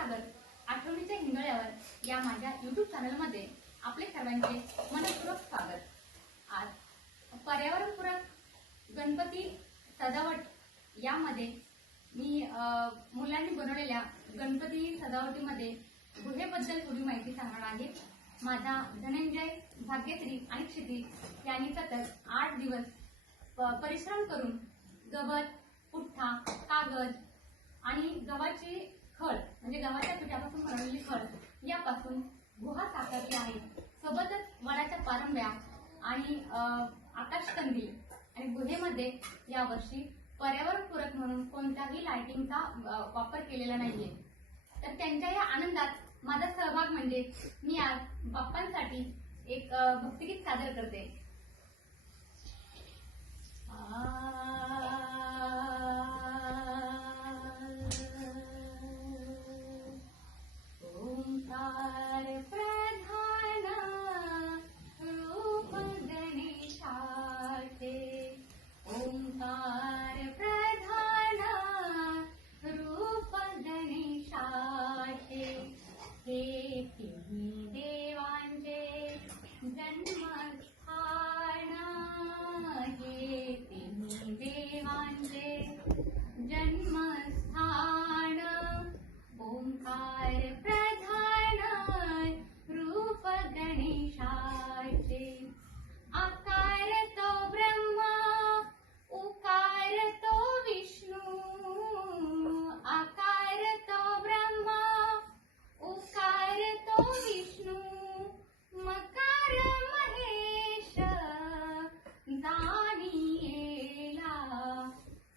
सागर आठवणीच्या हिंगळ्यावर या माझ्या YouTube चॅनलमध्ये आपले सर्वांचे मनपूर्वक स्वागत। आज पर्यावरणपूरक गणपती सजावट यामध्ये मी मुलांनी बनवलेल्या गणपती सजावटीमध्ये गुहेबद्दल थोडी माहिती सांगणार आहे। माझा धनंजय, भाग्यश्री आणि क्षितिज यांनी सतत 8 दिवस परिश्रम करून गवत, पुठ्ठा, कागद आणि गव्हाची खळ म्हणजे गव्हाच्या पिठापासून बनवलेली खळ यापासून गुहा साकारली आहे। सोबतच वडाच्या पारंब्या आणि आकाशकंदील आणि गुहेमध्ये यावर्षी पर्यावरणपूरक म्हणून कोणत्याही लाइटिंगचा वापर केलेला नाहीये। तर त्यांच्या या आनंदात माझा सहभाग म्हणजे मी आज बाप्पांसाठी एक भक्तिगीत सादर करते। ओंकार प्रधान रूप गणेशाचे, ओंकार प्रधान रूप गणेशाचे, हे तिन्ही देवांचे जन्मस्थान, हे तिन्ही देवांचे जन्मस्थान, ओंकार प्रधान रूप गणेशाचे, आकार तो ब्रह्मा उकार तो विष्णू, आकार तो ब्रह्मा उकार तो विष्णू, मकार महेश जाणियेला,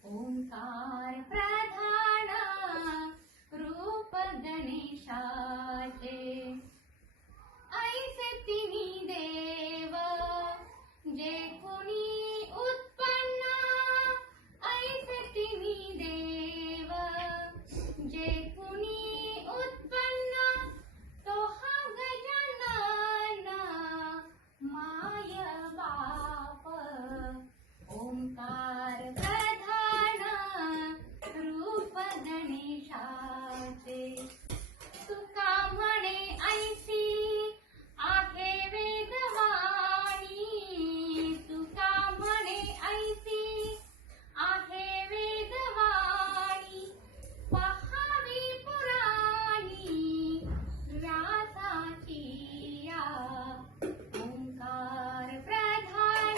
ओंकार प्रधान रूप गणेशाचे, ऐसे तिन्ही देव जे कोणी उत्पन्न, ऐसे तिन्ही देव जे कोणी उत्पन्न, तो हा गजानन माय बाप, ओंकार प्रधान रूप गणेशाचे, तुका म्हणे ऐसी आहे वेदवाणी, तुका म्हणे ऐसी आहे वेदवाणी, पहावी पुराणी व्यासाची या, ओंकार प्रधान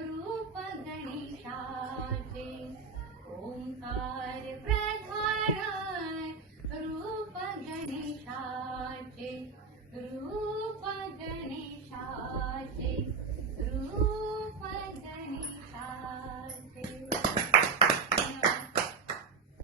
रूप गणेशाचे, ओंकार प्रधान रूप गणेशाचे, रूप